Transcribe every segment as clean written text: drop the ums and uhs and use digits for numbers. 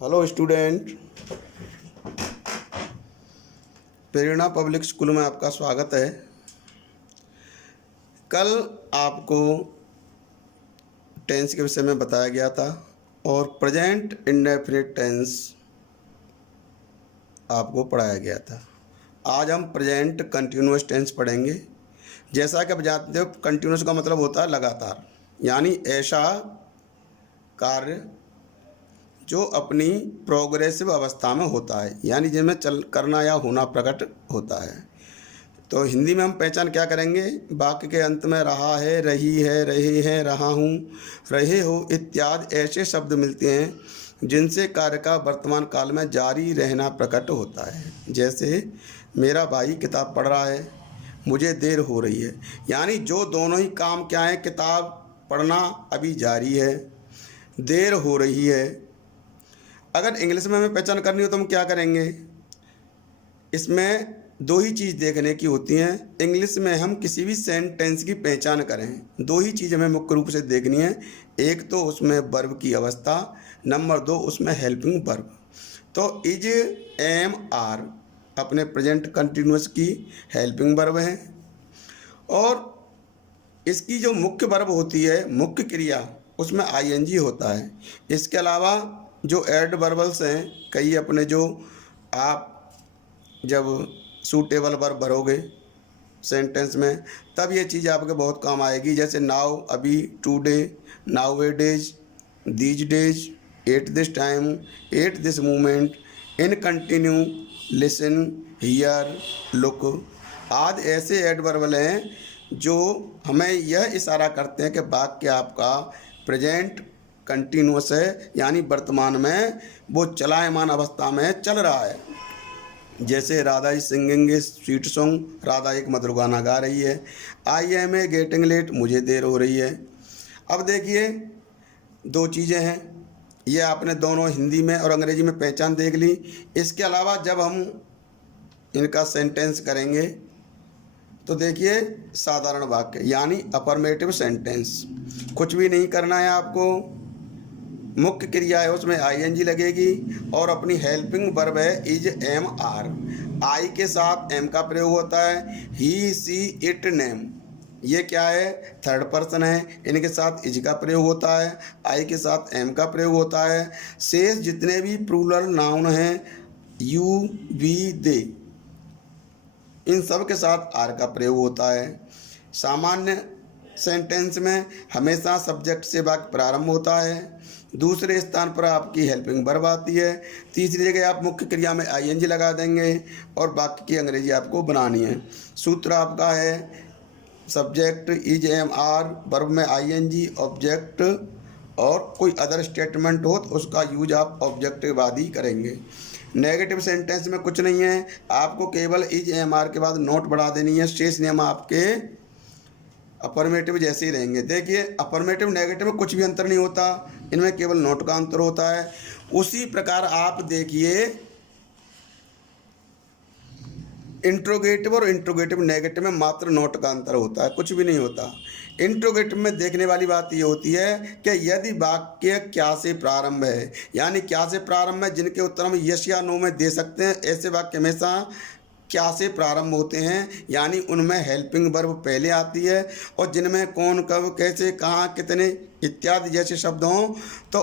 Hello student, प्रेरणा public school में आपका स्वागत है। कल आपको टेंस के विषय में बताया गया था और प्रेजेंट इंडेफिनिट टेंस आपको पढ़ाया गया था। आज हम प्रेजेंट कंटिन्यूअस टेंस पढ़ेंगे। जैसा कि आप जानते हो, कंटिन्यूअस का मतलब होता है लगातार, यानी ऐसा कार्य जो अपनी प्रोग्रेसिव अवस्था में होता है, यानी जिनमें चल करना या होना प्रकट होता है। तो हिंदी में हम पहचान क्या करेंगे? वाक्य के अंत में रहा है, रही है, रहे हैं, रहा हूँ, रहे हो इत्यादि ऐसे शब्द मिलते हैं जिनसे कार्य का वर्तमान काल में जारी रहना प्रकट होता है। जैसे मेरा भाई किताब पढ़ रहा है, मुझे देर हो रही है, यानी जो दोनों ही काम क्या है, किताब पढ़ना अभी जारी है, देर हो रही है। अगर इंग्लिश में हमें पहचान करनी हो तो हम क्या करेंगे? इसमें दो ही चीज़ देखने की होती हैं। इंग्लिश में हम किसी भी सेंटेंस की पहचान करें, दो ही चीज़ हमें मुख्य रूप से देखनी है। एक तो उसमें वर्ब की अवस्था, नंबर दो उसमें हेल्पिंग वर्ब। तो इज, एम, आर अपने प्रेजेंट कंटिन्यूअस की हेल्पिंग वर्ब है और इसकी जो मुख्य वर्ब होती है, मुख्य क्रिया, उसमें आईएनजी होता है। इसके अलावा जो एडवर्बल्स हैं कई अपने, जो आप जब सूटेबल वर्ब भरोगे सेंटेंस में तब ये चीज़ आपके बहुत काम आएगी। जैसे नाउ अभी, today, now A days, these days, at this time, at this moment, in continue, listen, here, look आदि ऐसे एडवर्बल हैं जो हमें यह इशारा करते हैं कि वाक्य आपका प्रेजेंट कंटिन्यूअस है, यानी वर्तमान में वो चलायमान अवस्था में चल रहा है। जैसे Radha is singing a sweet song, Radha एक मधुर गाना गा रही है। I am a getting late, मुझे देर हो रही है। अब देखिए दो चीज़ें हैं, ये आपने दोनों हिंदी में और अंग्रेजी में पहचान देख ली। इसके अलावा जब हम इनका सेंटेंस करेंगे तो देखिए साधारण वाक्य यानी अफर्मेटिव सेंटेंस, कुछ भी नहीं करना है आपको। मुख्य क्रिया है उसमें आईएनजी लगेगी और अपनी हेल्पिंग वर्ब है इज, एम, आर। आई के साथ एम का प्रयोग होता है। ही, सी, इट, नेम, ये क्या है? थर्ड पर्सन है, इनके साथ इज का प्रयोग होता है। आई के साथ एम का प्रयोग होता है। शेष जितने भी प्लूरल नाउन हैं, यू, वी, दे, इन सब के साथ आर का प्रयोग होता है। सामान्य सेंटेंस में हमेशा सब्जेक्ट से वाक्य प्रारंभ होता है। दूसरे स्थान पर आपकी हेल्पिंग वर्ब आती है। तीसरी जगह आप मुख्य क्रिया में आईएनजी लगा देंगे और वाक्य की अंग्रेजी आपको बनानी है। सूत्र आपका है subject is, M, R, verb में आईएनजी, ऑब्जेक्ट और कोई अदर स्टेटमेंट हो तो उसका यूज आप ऑब्जेक्ट के बाद ही करेंगे। नेगेटिव सेंटेंस में कुछ नहीं है, आपको केवल इज, एम, आर के बाद नोट बढ़ा देनी है। शेष नियम आपके अफर्मेटिव जैसे ही रहेंगे। देखिए अफर्मेटिव नेगेटिव में कुछ भी अंतर नहीं होता, इनमें केवल नोट का अंतर होता है। उसी प्रकार आप देखिए इंट्रोगेटिव और इंट्रोगेटिव नेगेटिव में मात्र नोट का अंतर होता है, कुछ भी नहीं होता। इंट्रोगेटिव में देखने वाली बात ये होती है कि यदि वाक्य क्या से प्रारंभ है, यानी क्या से प्रारंभ है, जिनके उत्तर हम यस या नो में दे सकते हैं, ऐसे वाक्य हमेशा क्या से प्रारंभ होते हैं, यानी उनमें हेल्पिंग वर्ब पहले आती है। और जिनमें कौन, कब, कैसे, कहाँ, कितने इत्यादि जैसे शब्द हों तो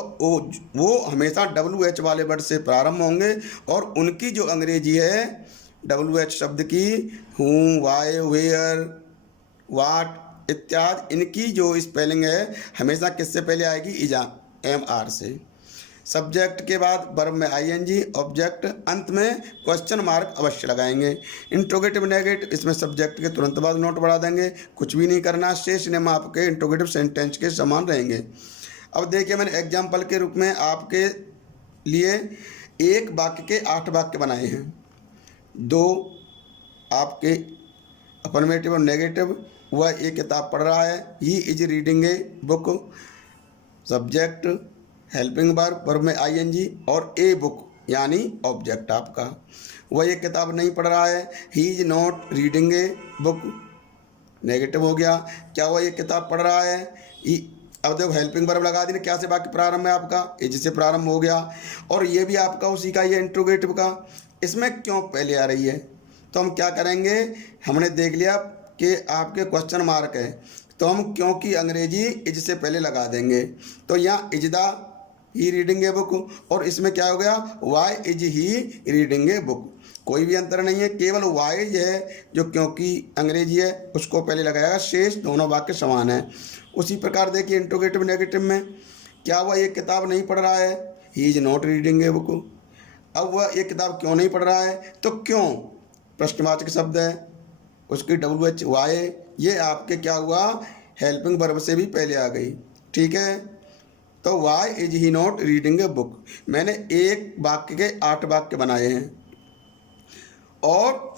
वो हमेशा WH वाले वर्ड से प्रारंभ होंगे और उनकी जो अंग्रेजी है WH शब्द की, हूँ, वाई, वेयर, वाट इत्यादि, इनकी जो स्पेलिंग है हमेशा किससे पहले आएगी? इजा, एम, आर से। सब्जेक्ट के बाद वर्ब में आईएनजी, ऑब्जेक्ट, अंत में क्वेश्चन मार्क अवश्य लगाएंगे। इंट्रोगेटिव नेगेटिव, इसमें सब्जेक्ट के तुरंत बाद नोट बढ़ा देंगे, कुछ भी नहीं करना। शेष नियम आपके इंट्रोगेटिव सेंटेंस के समान रहेंगे। अब देखिए मैंने एग्जाम्पल के रूप में आपके लिए एक वाक्य के 8 वाक्य बनाए हैं। दो आपके अफर्मेटिव और नेगेटिव, वह एक किताब पढ़ रहा है, he is reading a book, subject, helping verb में आईएनजी और ए बुक यानी ऑब्जेक्ट आपका। वह एक किताब नहीं पढ़ रहा है, he is not reading a book, negative हो गया। क्या वह एक किताब पढ़ रहा है? अब देखो हेल्पिंग वर्ब लगा दी, क्या से वाक्य प्रारंभ है आपका, इज से प्रारंभ हो गया। और ये भी आपका उसी का, ये इंट्रोगेटिव का। इसमें क्यों पहले आ रही है, तो हम क्या करेंगे, हमने देख लिया कि आपके क्वेश्चन मार्क है, तो हम क्योंकि अंग्रेजी इज से पहले लगा देंगे। तो यहाँ is the he reading a book, और इसमें क्या हो गया, why is he reading a book. कोई भी अंतर नहीं है, केवल वाई है जो क्योंकि अंग्रेजी है उसको पहले लगाएगा, शेष दोनों वाक्य समान है। उसी प्रकार देखिए इंट्रोगेटिव नेगेटिव में क्या हुआ, ये किताब नहीं पढ़ रहा है, he is not reading a book. अब वह ये किताब क्यों नहीं पढ़ रहा है, तो क्यों प्रश्नवाचक शब्द है, उसकी WHY ये आपके क्या हुआ, हेल्पिंग वर्ब से भी पहले आ गई। ठीक है, तो why is he not reading a book. मैंने एक वाक्य के 8 वाक्य बनाए हैं, और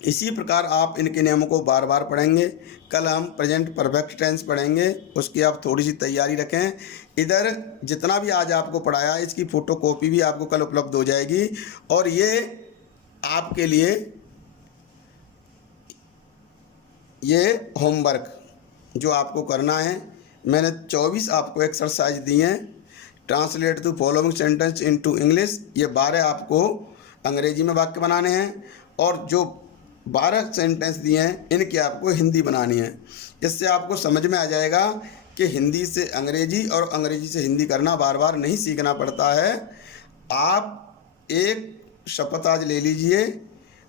इसी प्रकार आप इनके नियमों को बार बार पढ़ेंगे। कल हम प्रेजेंट परफेक्ट टेंस पढ़ेंगे, उसकी आप थोड़ी सी तैयारी रखें। इधर जितना भी आज आपको पढ़ाया इसकी फ़ोटोकॉपी भी आपको कल उपलब्ध हो जाएगी, और ये आपके लिए ये होमवर्क जो आपको करना है, मैंने 24 आपको एक्सरसाइज दी हैं। Translate the following sentence into English, ये 12 आपको अंग्रेजी में वाक्य बनाने हैं, और जो 12 सेंटेंस दिए हैं इनकी आपको हिंदी बनानी है। इससे आपको समझ में आ जाएगा कि हिंदी से अंग्रेजी और अंग्रेजी से हिंदी करना बार बार नहीं सीखना पड़ता है। आप एक शपथ आज ले लीजिए,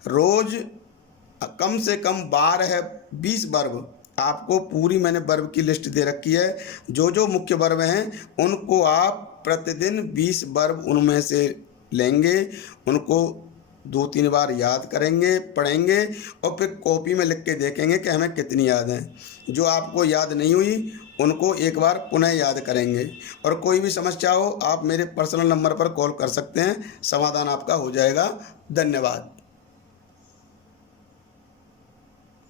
रोज़ कम से कम 12-20 वर्ब, आपको पूरी मैंने वर्ब की लिस्ट दे रखी है, जो जो मुख्य वर्ब हैं उनको आप प्रतिदिन 20 वर्ब उनमें से लेंगे, उनको 2-3 बार याद करेंगे, पढ़ेंगे, और फिर कॉपी में लिख के देखेंगे कि हमें कितनी याद है। जो आपको याद नहीं हुई उनको एक बार पुनः याद करेंगे। और कोई भी समस्या हो आप मेरे पर्सनल नंबर पर कॉल कर सकते हैं, समाधान आपका हो जाएगा। धन्यवाद।